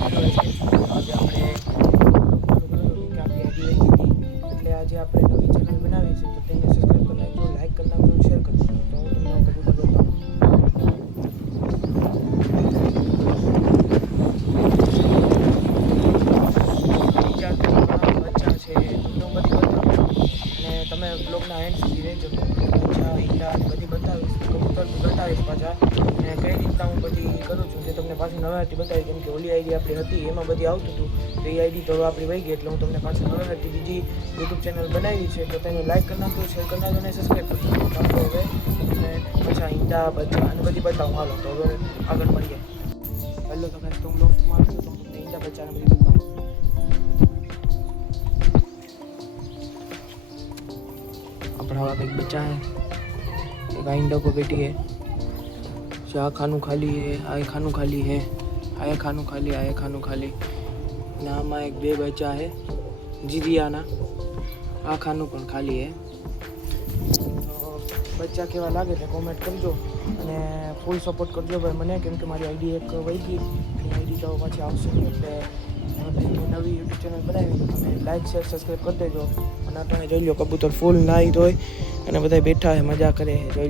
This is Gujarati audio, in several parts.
આજે આપણે આપણી આઈડી લઈ લીધી એટલે આજે આપણે નવી ચેનલ બનાવી છે, તો તેને સબસ્ક્રાઈબ કરી નાખજો, લાઈક કરી નાખજો, શેર કરી નાખજો. તો હું તમને કબૂતર બતાવું. બીજા બચ્ચા છે તમને હું બધી બતાવું અને તમે બ્લોગના એન્ડ સુધી રહેજો. બચ્ચા ઈંડા બધી બતાવીશ, કબૂતર બી બતાવીશ પાછા, અને કઈ રીતના હું બધી કરું છું તે તમને પાછી નવાથી બતાવી. કેમ કે ઓલી આઈડી આપણી હતી એમાં બધી આવતું હતું, તો એ આઈડી તો આપણી વહી ગઈ, એટલે હું તમને પાછી નવાથી બીજી યુટ્યુબ ચેનલ બનાવી છે. તો તેને લાઈક કરી નાખજો, શેર કરી નાખજો અને સબસ્ક્રાઈબ કરી નાખજો. તો હવે તમને પાછા ઈંડા બચ્ચા અને બધી બતાવું. હાલો તો હવે આગળ મળીએ. પહેલો તો મેં હું લોફ્ટમાં આવ્યો તો તમને ઈંડા બચ્ચા અને બધી બતાવું. अपना वाला एक बच्चा है, एक आइंडा को बेटी है, आ खानू खाली है, आए खानू खाली है, आए खानू खाली, आए खानू खाली. नाम एक बे बच्चा है जीदियाना, आ खानू पण खाली है. तो बच्चा केवा लागे तो कॉमेंट करजो અને ફૂલ સપોર્ટ કરજો ભાઈ મને, કેમ કે મારી આઈડી એક વહી ગઈ, એની આઈડી તો પાછી આવશે નહીં. એટલે નવી યુટ્યુબ ચેનલ બનાવી તો તમે લાઈક શેર સબસ્ક્રાઈબ કરી દેજો. અને તમે જોઈ લો કબૂતર ફૂલ નાહી ધોઈ અને બધા બેઠા છે, મજા કરે છે.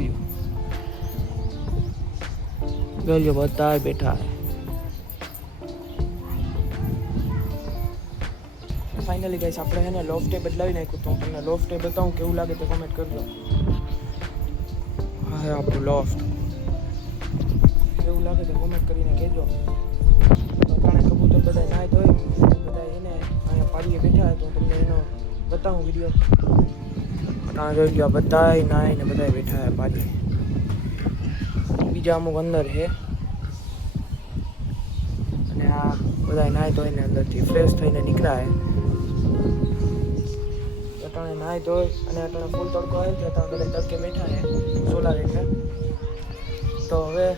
જોઈ લો બધા બેઠા છે. ફાઇનલી ગાઈસ આપણે છે ને લોફ્ટે બદલાવી નાખ્યું, તો હું તમને લોફ્ટે બતાવું કેવું લાગે તો કમેન્ટ કરજો. હા હે આપણું લોફ્ટ કેવું લાગે તો કમેન્ટ કરીને કહેજો. તો ત્રણે કબૂતર બધા નાહી ધોઈ બધા એને અહીંયા પાડીએ બેઠા, તો તમને એનો બતાવું વિડીયો. ત્યાં જોઈ લો બધા નાહીને બધા બેઠા છે પાડીએ. બીજા અમુક અંદર છે અને આ બધા નાહી ધોઈને અંદરથી ફ્રેશ થઈને નીકળ્યા છે. અટાણે નાહી ધોઈ અને અટાણે ફૂલ તડકો આવે છે, ત્યાં બધા તડકે બેઠા છે સોલાર એટલે. તો હવે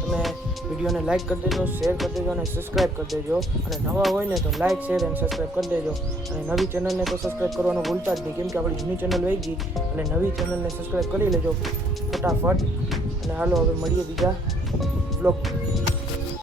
તમે વિડીયોને લાઈક કરી દેજો, શેર કરી દેજો અને સબસ્ક્રાઈબ કરી દેજો. અને નવા હોય ને તો લાઈક શેર અને સબસ્ક્રાઈબ કરી દેજો. અને નવી ચેનલને તો સબસ્ક્રાઈબ કરવાનું ભૂલતા જ નહીં, કેમ કે આપણી જૂની ચેનલ વહી ગઈ, અને નવી ચેનલને સબસ્ક્રાઈબ કરી લેજો ફટાફટ. અને હાલો હવે મળીએ બીજા બ્લોગ.